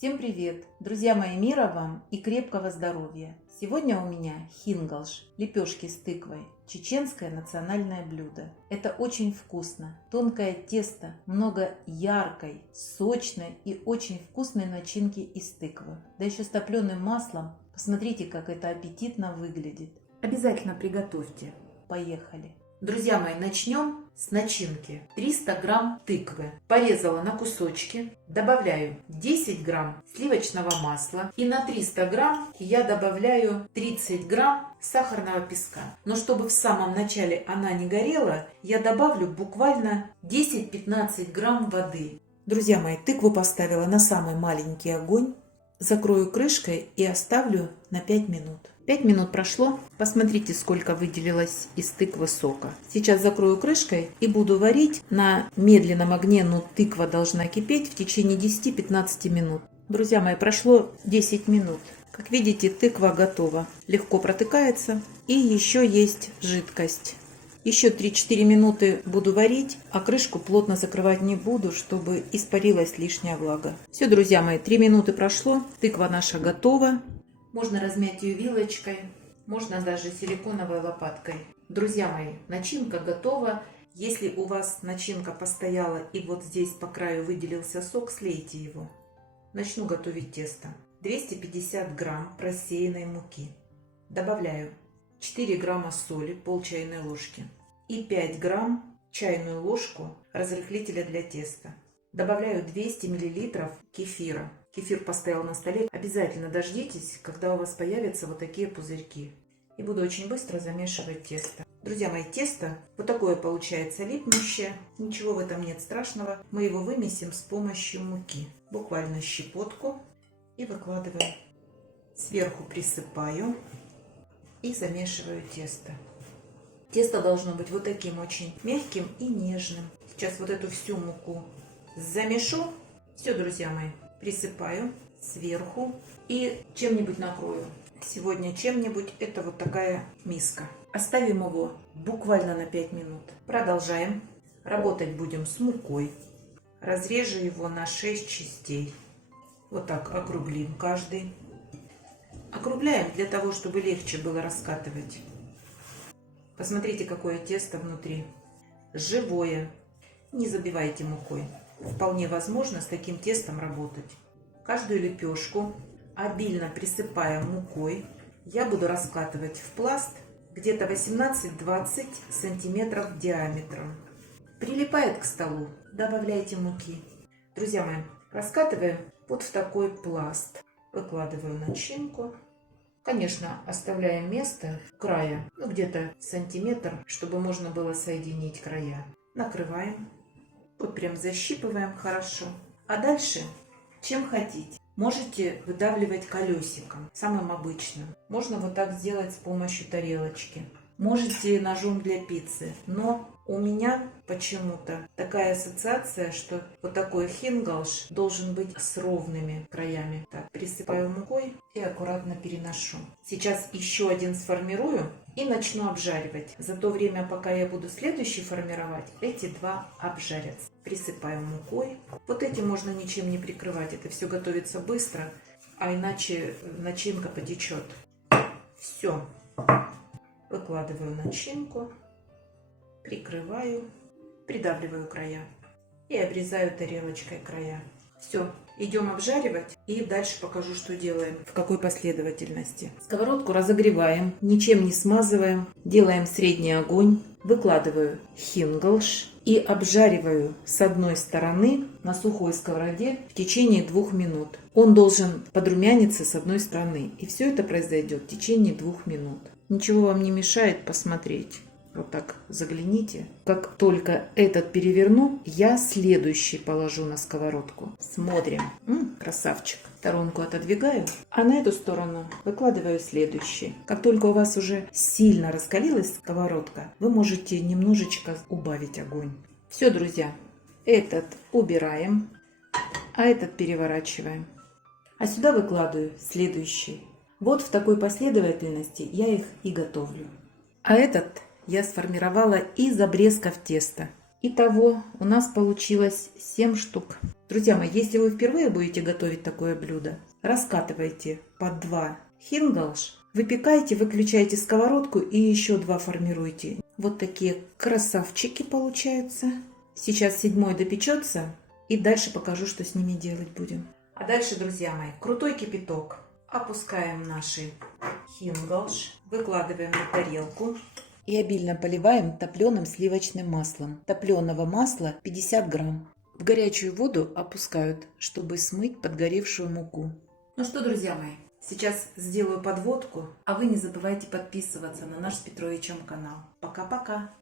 Всем привет! Друзья мои, мира вам и крепкого здоровья! Сегодня у меня хингалш, лепешки с тыквой, чеченское национальное блюдо. Это очень вкусно, тонкое тесто, много яркой, сочной и очень вкусной начинки из тыквы. Да еще с топленым маслом. Посмотрите, как это аппетитно выглядит. Обязательно приготовьте. Поехали! Друзья мои, начнем с начинки. 300 грамм тыквы. Порезала на кусочки. Добавляю 10 грамм сливочного масла. И на 300 грамм я добавляю 30 грамм сахарного песка. Но чтобы в самом начале она не горела, я добавлю буквально 10-15 грамм воды. Друзья мои, тыкву поставила на самый маленький огонь. Закрою крышкой и оставлю на 5 минут. 5 минут прошло. Посмотрите, сколько выделилось из тыквы сока. Сейчас закрою крышкой и буду варить на медленном огне, но тыква должна кипеть в течение 10-15 минут. Друзья мои, прошло 10 минут. Как видите, тыква готова. Легко протыкается и еще есть жидкость. Еще 3-4 минуты буду варить, а крышку плотно закрывать не буду, чтобы испарилась лишняя влага. Все, друзья мои, 3 минуты прошло, тыква наша готова. Можно размять ее вилочкой, можно даже силиконовой лопаткой. Друзья мои, начинка готова. Если у вас начинка постояла и вот здесь по краю выделился сок, слейте его. Начну готовить тесто. 250 грамм просеянной муки. Добавляю 4 грамма соли, пол чайной ложки, и 5 грамм чайную ложку разрыхлителя для теста. Добавляю 200 миллилитров кефира. Кефир поставил на столе. Обязательно дождитесь, когда у вас появятся вот такие пузырьки. И буду очень быстро замешивать тесто. Друзья мои, тесто вот такое получается липнущее. Ничего в этом нет страшного. Мы его вымесим с помощью муки. Буквально щепотку. И выкладываю. Сверху присыпаю. И замешиваю тесто. Тесто должно быть вот таким очень мягким и нежным. Сейчас вот эту всю муку замешу. Все, друзья мои, присыпаю сверху и чем-нибудь накрою. Сегодня чем-нибудь это вот такая миска. Оставим его буквально на 5 минут. Продолжаем. Работать будем с мукой. Разрежу его на 6 частей. Вот так округлим каждый. Округляем для того, чтобы легче было раскатывать. Посмотрите, какое тесто внутри. Живое. Не забивайте мукой. Вполне возможно с таким тестом работать. Каждую лепешку, обильно присыпая мукой, я буду раскатывать в пласт где-то 18-20 сантиметров диаметром. Прилипает к столу. Добавляйте муки. Друзья мои, раскатываем вот в такой пласт. Выкладываю начинку. Конечно, оставляем место края, где-то сантиметр, чтобы можно было соединить края. Накрываем. Вот прям защипываем хорошо. А дальше, чем хотите. Можете выдавливать колесиком, самым обычным. Можно вот так сделать с помощью тарелочки. Можете ножом для пиццы. Но у меня почему-то такая ассоциация, что вот такой хингалш должен быть с ровными краями. Так, присыпаю мукой и аккуратно переношу. Сейчас еще один сформирую и начну обжаривать. За то время, пока я буду следующий формировать, эти два обжарятся. Присыпаю мукой. Вот эти можно ничем не прикрывать. Это все готовится быстро, а иначе начинка потечет. Все. Выкладываю начинку, прикрываю, придавливаю края и обрезаю тарелочкой края. Все, идем обжаривать и дальше покажу, что делаем, в какой последовательности. Сковородку разогреваем, ничем не смазываем, делаем средний огонь, выкладываю хингалш и обжариваю с одной стороны на сухой сковороде в течение 2 минут. Он должен подрумяниться с одной стороны, и все это произойдет в течение 2 минут. Ничего вам не мешает посмотреть. Вот так загляните. Как только этот переверну, я следующий положу на сковородку. Смотрим. Красавчик. Сторонку отодвигаю, а на эту сторону выкладываю следующий. Как только у вас уже сильно раскалилась сковородка, вы можете немножечко убавить огонь. Все, друзья, этот убираем, а этот переворачиваем. А сюда выкладываю следующий. Вот в такой последовательности я их и готовлю. А этот я сформировала из обрезков теста. Итого у нас получилось 7 штук. Друзья мои, если вы впервые будете готовить такое блюдо, раскатывайте по 2 хингалш, выпекайте, выключайте сковородку и еще 2 формируйте. Вот такие красавчики получаются. Сейчас 7-й допечется и дальше покажу, что с ними делать будем. А дальше, друзья мои, крутой кипяток. Опускаем наши хингалш, выкладываем на тарелку и обильно поливаем топленым сливочным маслом. Топленого масла 50 грамм. В горячую воду опускают, чтобы смыть подгоревшую муку. Ну что, друзья мои, сейчас сделаю подводку, а вы не забывайте подписываться на наш с Петровичем канал. Пока-пока!